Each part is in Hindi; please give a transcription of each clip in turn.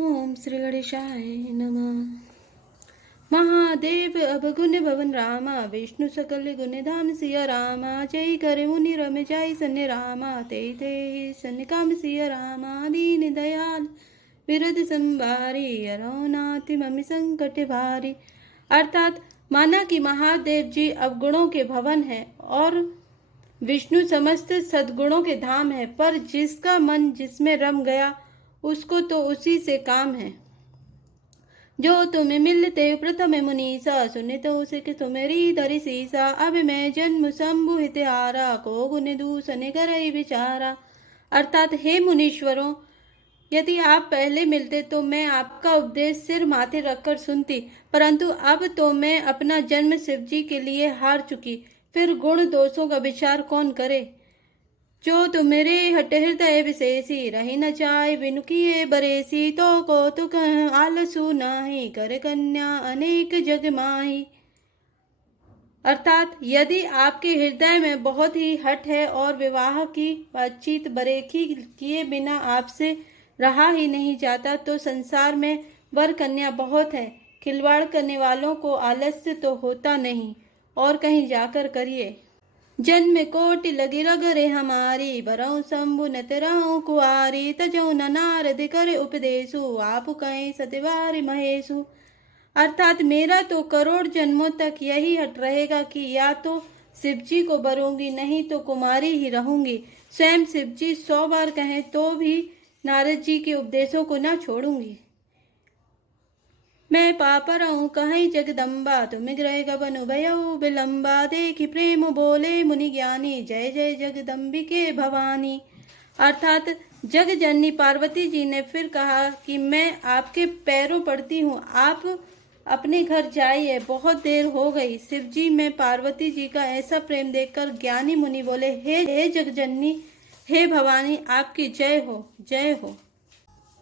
ओम श्री गणेशाय नमः। महादेव अब गुण भवन रामा, विष्णु सकल गुण धाम सिया रामा। जय करे मुनि रम जाय सन्य रामा, ते ते सन्य काम सिया रामा। दीन दयाल विरद संभारी, अरौनाति ममि संकट भारी। अर्थात माना कि महादेव जी अवगुणों के भवन है और विष्णु समस्त सद्गुणों के धाम है, पर जिसका मन जिसमें रम गया उसको तो उसी से काम है। जो तुम्हें मिलते प्रथम मुनीसा, सुनित उसे कि तुम्हेरी धरि सीसा। अब मैं जन्म शंभु हितहारा, को गुण दूषण करई विचारा। अर्थात हे मुनीश्वरों, यदि आप पहले मिलते तो मैं आपका उपदेश सिर माथे रखकर सुनती, परंतु अब तो मैं अपना जन्म शिव जी के लिए हार चुकी, फिर गुण दोषों का विचार कौन करे। जो तुम्हेरे हट हृदय विशेषी, रही न चाय बिनु किए बरेसी। तो कौतुक आलसु नाही, कर कन्या अनेक जग माही। अर्थात यदि आपके हृदय में बहुत ही हट है और विवाह की बातचीत बरेखी किए बिना आपसे रहा ही नहीं जाता, तो संसार में वर कन्या बहुत है। खिलवाड़ करने वालों को आलस्य तो होता नहीं, और कहीं जाकर करिए। जन्म कोटि लगी रगरे हमारी, बरऊ शंभु न तेराऊ कुआरी। तजौ न नारद कर उपदेशु, आप कहें सतिवारी महेशु। अर्थात मेरा तो करोड़ जन्मों तक यही हट रहेगा कि या तो शिव जी को बरूंगी, नहीं तो कुमारी ही रहूंगी। स्वयं शिव जी 100 बार कहें तो भी नारद जी के उपदेशों को न छोड़ूंगी। मैं पापर हूँ कहीं जगदम्बा, तुम ग्रह गबन भयऊ विलंबा। देखी प्रेम बोले मुनि ज्ञानी, जय जय जगदम्बिके भवानी। अर्थात जग जननी पार्वती जी ने फिर कहा कि मैं आपके पैरों पड़ती हूँ, आप अपने घर जाइए, बहुत देर हो गई। शिव जी में पार्वती जी का ऐसा प्रेम देखकर ज्ञानी मुनि बोले, हे जगजननी, हे भवानी, आपकी जय हो, जय हो।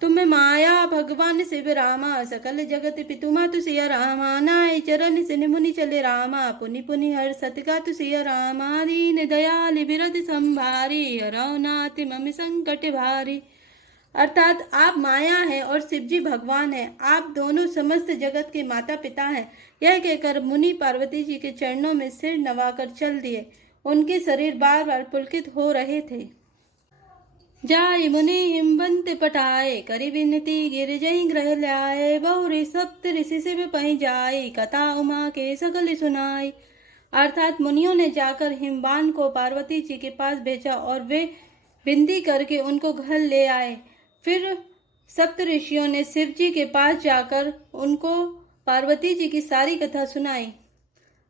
तुम्हें माया भगवान शिव रामा, सकल जगत पितु मातु सिया रामा। नाय चरण सिन मुनि चले रामा, पुनि पुनि हर सतगा तु सिया रामा। दीन दयाल बिरद संभारी, रौनाति ममि संकट भारी। अर्थात आप माया है और शिव जी भगवान है, आप दोनों समस्त जगत के माता पिता हैं। यह कहकर मुनि पार्वती जी के चरणों में सिर नवाकर चल दिए। उनके शरीर बार बार पुलकित हो रहे थे। जाय मुनि हिमवंत पटाए, करी विनती गिर जय ग्रह ल्याए। बहुरी सप्त ऋषि शिव पहि जाई, कथा उमा के सकल सुनाई। अर्थात मुनियों ने जाकर हिमवान को पार्वती जी के पास भेजा और वे विनती करके उनको घर ले आए। फिर सप्त ऋषियों ने शिव जी के पास जाकर उनको पार्वती जी की सारी कथा सुनाई।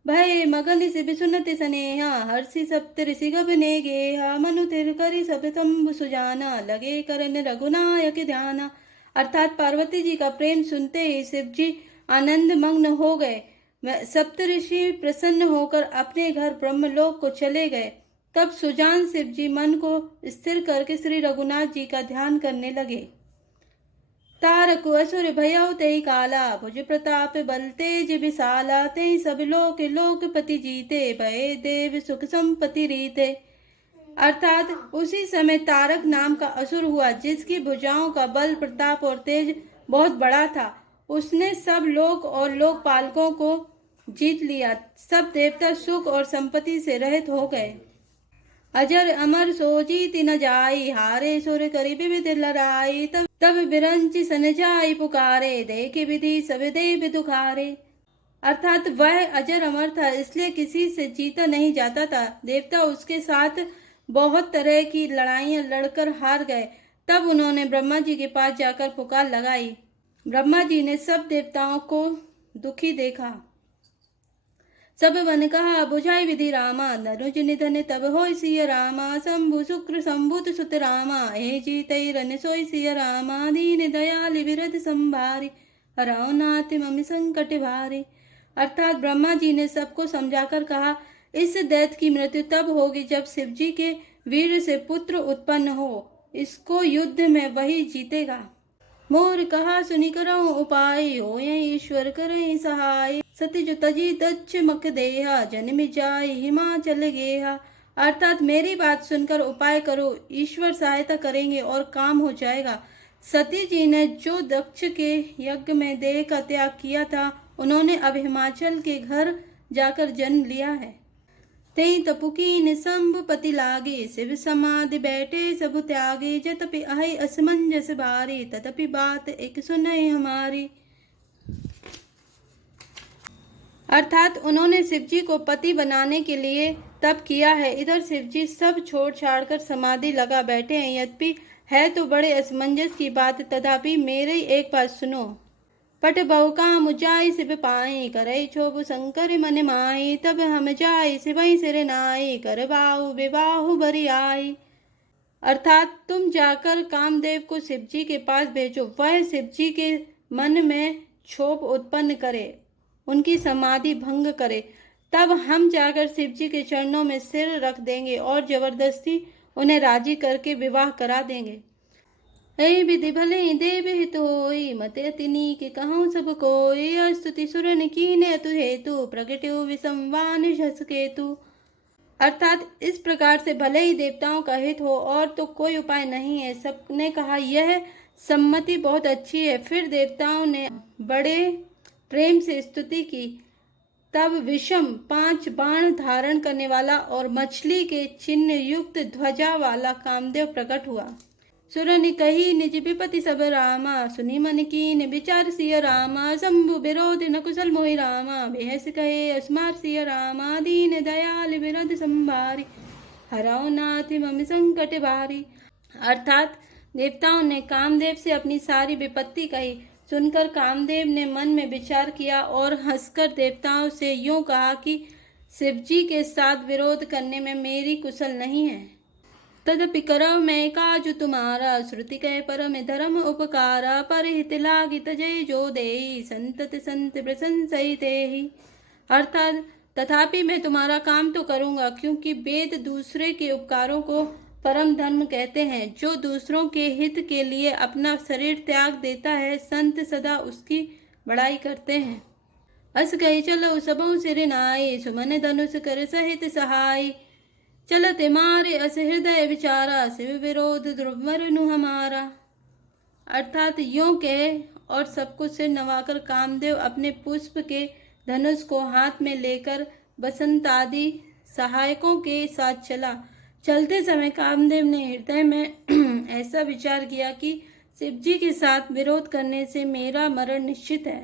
भय मगन शिव सुनति सनेहा, हर्षि सप्त ऋषि गबने गेहा। मनु तिर करि सब शंभु सुजाना, लगे करन रघुनायक ध्याना। अर्थात पार्वती जी का प्रेम सुनते ही शिव जी आनंद मग्न हो गए। सप्त ऋषि प्रसन्न होकर अपने घर ब्रह्मलोक को चले गए। तब सुजान शिव जी मन को स्थिर करके श्री रघुनाथ जी का ध्यान करने लगे। तारक असुर भयउ तेहि काला, भुज प्रताप बल तेज विशाला। तेहि सब लोक लोकपति जीते, भय देव सुख संपत्ति रीते। अर्थात उसी समय तारक नाम का असुर हुआ, जिसकी भुजाओं का बल प्रताप और तेज बहुत बड़ा था। उसने सब लोक और लोकपालकों को जीत लिया। सब देवता सुख और संपत्ति से रहित हो गए। अजर अमर सो जीत न जाई, हारे सुर करि विविध लड़ाई। तब बिरंच सन जाई पुकारे, देखे विधि सब देव दुखारे। अर्थात वह अजर अमर था, इसलिए किसी से जीता नहीं जाता था। देवता उसके साथ बहुत तरह की लड़ाइयां लड़कर हार गए। तब उन्होंने ब्रह्मा जी के पास जाकर पुकार लगाई। ब्रह्मा जी ने सब देवताओं को दुखी देखा। सब वन कहा बुझाई विधि रामा, धनुज निधन तब होय सिय रामा। शंभु शुक्र शंभुत सुत रामा, हे जीतई रन सोय सिय रामा। दीन दयाल विरद संभारी, हराओ नाथ ममि संकट भारी। अर्थात ब्रह्मा जी ने सबको समझाकर कहा, इस दैत्य की मृत्यु तब होगी जब शिव जी के वीर से पुत्र उत्पन्न हो। इसको युद्ध में वही जीतेगा। मोर कहा सुनि करऊं उपाय, होय ईश्वर करई सहाय। सति जो तजी दच्छ मख देहा, जन्म जाय हिमाचल गेहा। अर्थात मेरी बात सुनकर उपाय करो, ईश्वर सहायता करेंगे और काम हो जाएगा। सती जी ने जो दक्ष के यज्ञ में देह का त्याग किया था, उन्होंने अब हिमाचल के घर जाकर जन्म लिया है। तेई तपुकीन संभ पति लागे, शिव समाधि बैठे सब त्यागे, जतपि अहि असमंजस बारी, तथपि बात एक सुनय हमारी। अर्थात उन्होंने शिवजी को पति बनाने के लिए तप किया है, इधर शिवजी सब छोड़ छाड़ कर समाधि लगा बैठे हैं। यद्यपि है तो बड़े असमंजस की बात, तथापि मेरी एक बात सुनो। पट बहु काम जाय शिव पाई, करई छोबु शंकर मन माई, तब हम जाय शिवई सिर नाई, कर बाहु विबाहु बरी आई। अर्थात तुम जाकर कामदेव को शिवजी के पास भेजो, वह शिवजी के मन में क्षोभ उत्पन्न करे, उनकी समाधि भंग करे, तब हम जाकर शिवजी के चरणों में सिर रख देंगे और जबरदस्ती उन्हें राजी करके विवाह करा देंगे। ऐ विधि भले देव हित होई, मत अतिनी के कहूँ सब कोई, स्तुति सुरन कीने अतु हेतु, प्रगट्यो विसंवान शस केतु। अर्थात इस प्रकार से भले ही देवताओं का हित हो और तो कोई उपाय नहीं है। सबने कहा यह सम्मति बहुत अच्छी है। फिर देवताओं ने बड़े प्रेम से स्तुति की। तब विषम 5 बाण धारण करने वाला और मछली के चिन्ह युक्त ध्वजा वाला कामदेव प्रकट हुआ। सुरनि कही निज विपति सब रामा, सुनी मन कीन विचार सिय रामा, शंभु विरोध न कुशल मोहि रामा, बेहस कहे अस्मार सिय रामा, दीन दयाल विरध संभारी, हराओ नाथ मम संकट भारी। अर्थात देवताओं ने कामदेव से अपनी सारी विपत्ति कही। सुनकर कामदेव ने मन में विचार किया और हंसकर देवताओं से यूं कहा कि शिवजी के साथ विरोध करने में मेरी कुशल नहीं है। तदपि करव मैं काजु तुम्हारा, श्रुति कह परम धर्म उपकारा, पर हित लागित जय जो देई, संतत संत प्रशंसई तेहि। अर्थात तथापि मैं तुम्हारा काम तो करूंगा, क्योंकि वेद दूसरे के उपकारों को परम धर्म कहते हैं। जो दूसरों के हित के लिए अपना शरीर त्याग देता है, संत सदा उसकी बड़ाई करते हैं। अस कही चलो सबहु सिर नाई, सुमन धनुष कर सहित सहाय, चलते मारे अस हृदय विचारा, शिव विरोध ध्रुव मरनु हमारा। अर्थात यों कहे और सबको सिर नवाकर कामदेव अपने पुष्प के धनुष को हाथ में लेकर बसंत आदि सहायकों के साथ चला। चलते समय कामदेव ने हृदय में ऐसा विचार किया कि शिवजी के साथ विरोध करने से मेरा मरण निश्चित है।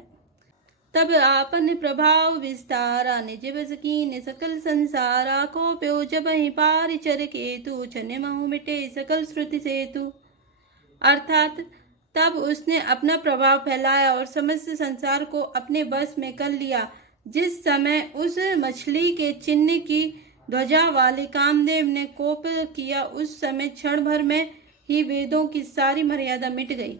तब आपन प्रभाव विस्तारा, निज बस कीन सकल संसारा, को प्यो जब ही पारि चर केतु, छन महु मिटे सकल श्रुति सेतु। अर्थात तब उसने अपना प्रभाव फैलाया और समस्त संसार को अपने बस में कर लिया। जिस समय उस मछली के चिन्ह की ध्वजा वाले कामदेव ने कोप किया, उस समय क्षण भर में ही वेदों की सारी मर्यादा मिट गई।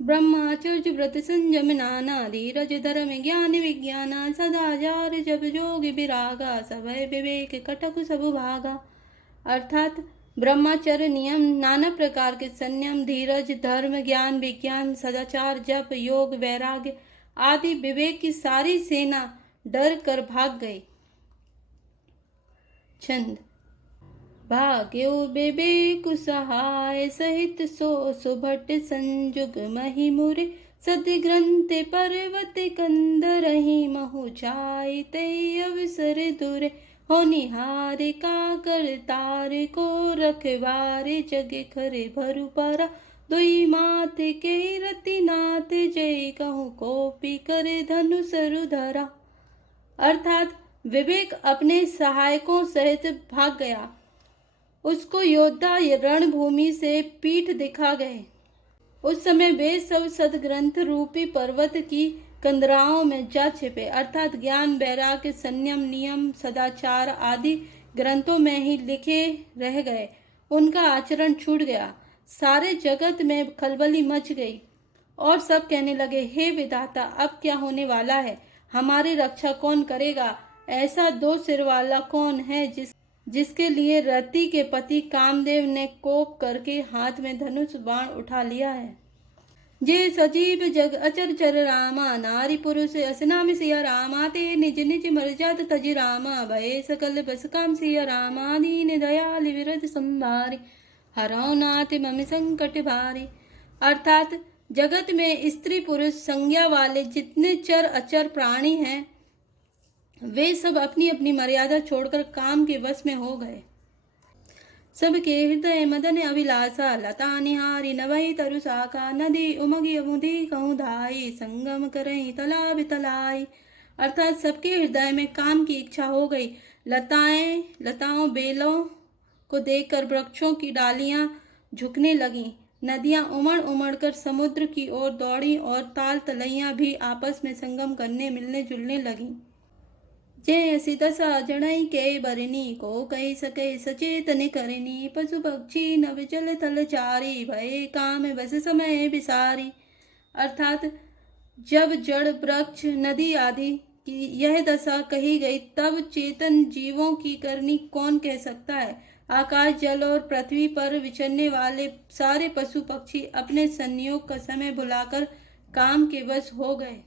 ब्रह्मचर्य व्रत संयम नाना, धीरज धर्म ज्ञान विज्ञाना, सदाचार जब जोग विरागा, सभय विवेक कटक सब भागा। अर्थात ब्रह्मचर्य नियम, नाना प्रकार के संयम, धीरज, धर्म, ज्ञान विज्ञान, सदाचार, जप, योग, वैराग्य आदि विवेक की सारी सेना डर कर भाग गई। छंद। भाग्यो विवेक सहाय, सहित सो सुभट संजुग मही मुरे, सति ग्रंथ पर्वत कंदरहि महु चाय, तय अवसर दुरे, हो निहार का कर तार को, रखवारे जग खरे भरु पारा, दुई मात के रति नाथ, जय कहूँ कोपी कर धनु सरु धरा। अर्थात विवेक अपने सहायकों सहित भाग गया। उसको योद्धा रणभूमि से पीठ दिखा गए। उस समय वे सब सदग्रंथ रूपी पर्वत की कंदराओं में जा छिपे। अर्थात ज्ञान, वैराग्य, संयम, नियम, सदाचार आदि ग्रंथों में ही लिखे रह गए। उनका आचरण छूट गया। सारे जगत में खलबली मच गई और सब कहने लगे, हे विधाता, अब क्या होने वाला है? हमारी रक्षा कौन करेगा? ऐसा 2 सिर वाला कौन है जिसके लिए रति के पति कामदेव ने कोप करके हाथ में धनुष बाण उठा लिया है। जे सजीव जग अचर चर रामा, नारी पुरुष असनाम सिया रामा, ते निज निज मर्याद तजि रामा, भय सकल बस काम सिया रामा, दीन दयाल विरध संभारी, हराओ नाथ मम संकट भारी। अर्थात जगत में स्त्री पुरुष संज्ञा वाले जितने चर अचर प्राणी हैं वे सब अपनी अपनी मर्यादा छोड़कर काम के वश में हो गए। सबके हृदय मदन अभिलाषा लता निहारी नवई तरु शाखा नदी उमगी अमुदी कहूँ धाई संगम करें तला बितलाई। अर्थात सबके हृदय में काम की इच्छा हो गई। लताओं बेलों को देखकर वृक्षों की डालियां झुकने लगीं, नदियां उमड़ उमड़ कर समुद्र की ओर दौड़ी और ताल तलैया भी आपस में संगम करने मिलने जुलने लगीं। जैसी दशा जड़ई के बरनी को कही सके सचेतन करनी पशु पक्षी नभ जल थल चारी भय काम बस समय विसारी। अर्थात जब जड़ वृक्ष नदी आदि की यह दशा कही गई तब चेतन जीवों की करनी कौन कह सकता है। आकाश जल और पृथ्वी पर विचरने वाले सारे पशु पक्षी अपने संयोग का समय बुलाकर काम के वश हो गए।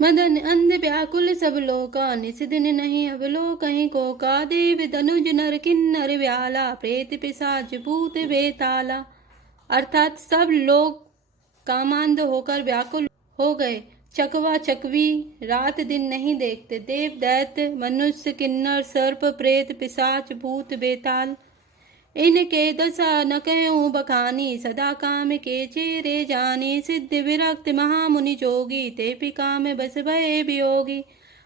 मदन अंध व्याकुल सब लोका निस दिन नहीं अब लो कहीं को का देव धनुज नर किन्नर व्याला प्रेत पिशाच भूत बेताला। अर्थात सब लोग कामांध होकर व्याकुल हो गए। चकवा चकवी रात दिन नहीं देखते। देव दैत्य मनुष्य किन्नर सर्प प्रेत पिशाच भूत बेताल इनके दशा न कहूँ बखानी सदा काम के चेरे जानी सिद्ध विरक्त महामुनि जोगी ते पिका में बस भय वियोगी।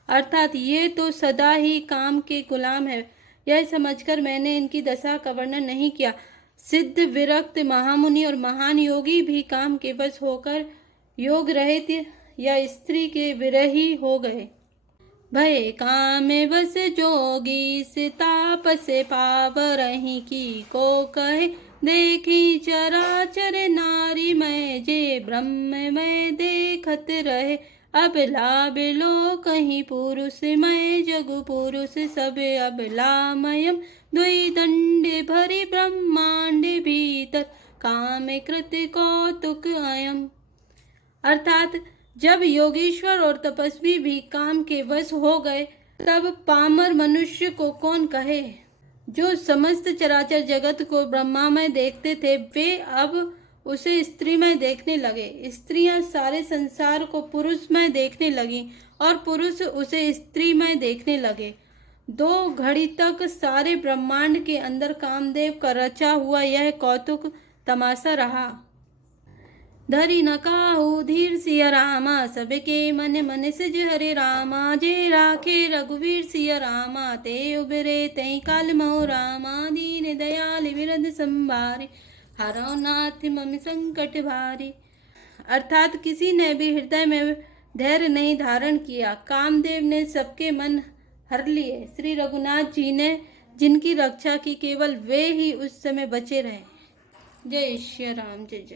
अर्थात ये तो सदा ही काम के गुलाम है, यह समझकर मैंने इनकी दशा का वर्णन नहीं किया। सिद्ध विरक्त महामुनि और महान योगी भी काम के वश होकर योग रहित या स्त्री के विरही हो गए। भय काम बस जोगी से तापस पावरही की को कहे देखी चराचर नारी मैं जे ब्रह्म में देखत रहे अबला बिलो कहीं पुरुष मैं जगु पुरुष सब अबलामयम द्वैदंड भरी ब्रह्मांड भीतर काम कृत कौतुक अयम। अर्थात जब योगीश्वर और तपस्वी भी काम के वश हो गए तब पामर मनुष्य को कौन कहे। जो समस्त चराचर जगत को ब्रह्मा में देखते थे वे अब उसे स्त्री में देखने लगे। स्त्रियां सारे संसार को पुरुष में देखने लगी और पुरुष उसे स्त्री में देखने लगे। 2 घड़ी तक सारे ब्रह्मांड के अंदर कामदेव का रचा हुआ यह कौतुक तमाशा रहा। धरी न काहू धीर सिया रामा सबके मन मन सिज हरे रामा जे राखे रघुवीर सिया रामा ते उबरे तई काल मो रामा दीन दयाल विरद संभारे हरो नाथ मम संकट भारी। अर्थात किसी ने भी हृदय में धैर्य नहीं धारण किया, कामदेव ने सबके मन हर लिए। श्री रघुनाथ जी ने जिनकी रक्षा की केवल वे ही उस समय बचे रहे। जय श्री राम जय जय।